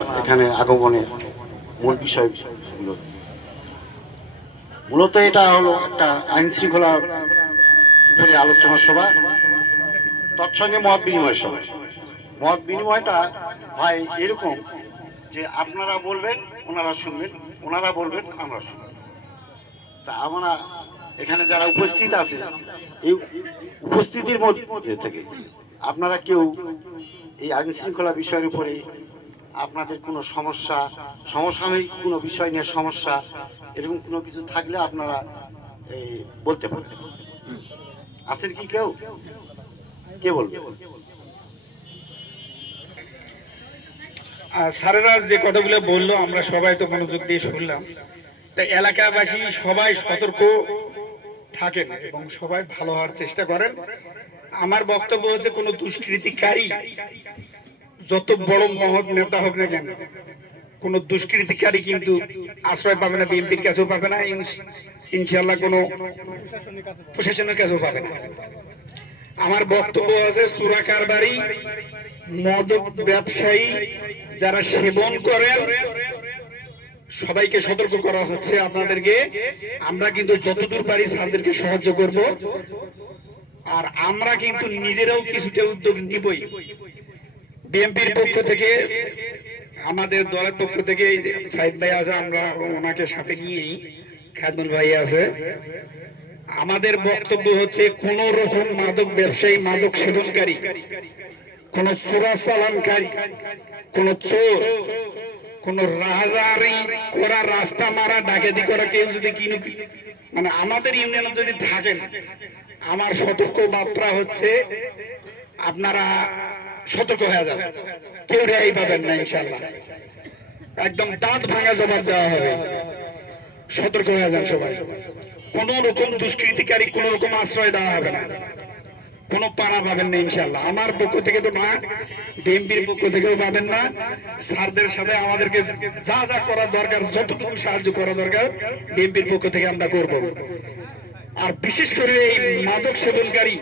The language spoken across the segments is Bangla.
এখানে আগমনের মূল বিষয়গুলো মূলত এটা হলো একটা আইন শৃঙ্খলার উপরে আলোচনা সভা, তৎসঙ্গে মত বিনিময় সভা। মত বিনিময়টা হয় এরকম যে আপনারা বলবেন, ওনারা শুনবেন, ওনারা বলবেন, আমরা শুনবেন তা আমরা এখানে যারা উপস্থিত আছে, এই উপস্থিতির মধ্যে থেকে আপনারা কেউ এই আইন শৃঙ্খলা বিষয়ের উপরে আপনাদের কোনো সমস্যা, সমসাময়িক কোনো বিষয় নিয়ে সমস্যা, এরকম কোনো কিছু থাকলে আপনারা বলতে পারেন। আছেন কি কেউ? কে বলবে? স্যারেরা যে কথাগুলো বলল, আমরা সবাই তো মনোযোগ দিয়ে শুনলাম। তাই এলাকাবাসী সবাই সতর্ক থাকেন এবং সবাই ভালো হওয়ার চেষ্টা করেন। আমার বক্তব্য হচ্ছে কোনো দুষ্কৃতিকারী যত বড় মহৎ নেতা হোক না কেন, কোন দুষ্কৃতিকারী কিন্তু আশ্রয় পাবে না, বিএনপির কাছেও পাবে না ইনশাল্লাহ কোনো প্রশাসনের কাছেও পাবে না। আমার বক্তব্য আছে সুরা কারবারি মদক ব্যবসায়ী যারা সেবন করেন, সবাইকে সতর্ক করা হচ্ছে আপনাদেরকে। আমরা কিন্তু যতদূর পারি স্যারদেরকে সাহায্য করব। আর আমরা কিন্তু নিজেরাও কিছুটা উদ্যোগ নিবই। বিএনপির পক্ষ থেকে, আমাদের দলের পক্ষ থেকে সাইদ ভাই আছে, আমরা ওনাকে সাথে নিয়েই খাদমুল ভাই আছে। আমাদের বক্তব্য হচ্ছে, কোন রকম মাদক ব্যবসায়ী, মাদক সেবনকারী, কোন চোরা চালানকারী কোন চোর, কোন রাজারি করা রাস্তা মারা, ডাকাতি করা কেউ যদি কিনু মানে আমাদের ইউনিয়নে যদি থাকেন, আমার সতর্ক বার্তা হচ্ছে, আপনারা সতর্ক হয়ে যান কেউ রেহাই পাবেন না ইনশাল্লাহ একদম দাঁত ভাঙা জবাব দেওয়া হবে। সতর্ক হয়ে যান সবাই। কোন রকম দুষ্কৃতিকারী কোন রকম আশ্রয় দেওয়া হবে না। কোন পাড়া পাবেন না ইনশাল্লাহ আমার পক্ষ থেকে তো না বিএনপির পক্ষ থেকেও পাবেন না। স্যারদের সাথে আমাদেরকে যা যা করা দরকার, যতটুকু সাহায্য করা দরকার বিএনপির পক্ষ থেকে আমরা করব। আর বিশেষ করে এই মাদক সেবনকারী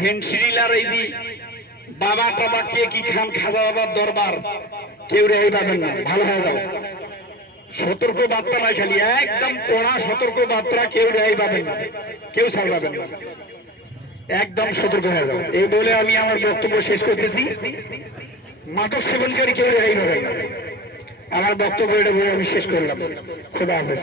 ভেনসিরিলার এই বাবা টাবা কে কি খান খাজা বাবার দরবার? কেউ রেহাই পাবেন না, ভালো হয়ে যাও। সতর্ক বার্তা নাই খালি, একদম কড়া সতর্ক বার্তা কেউ রেহাই পাবেন না। কেউ ছাড় পাবেন না। একদম সতর্ক হয়ে যাও। এই বলে আমি আমার বক্তব্য শেষ করতেছি। মাদক সেবনকারী কেউ রেহাই পাবেন না। আমার বক্তব্য এটা বলে আমি শেষ করলাম। খোদা হাফেজ।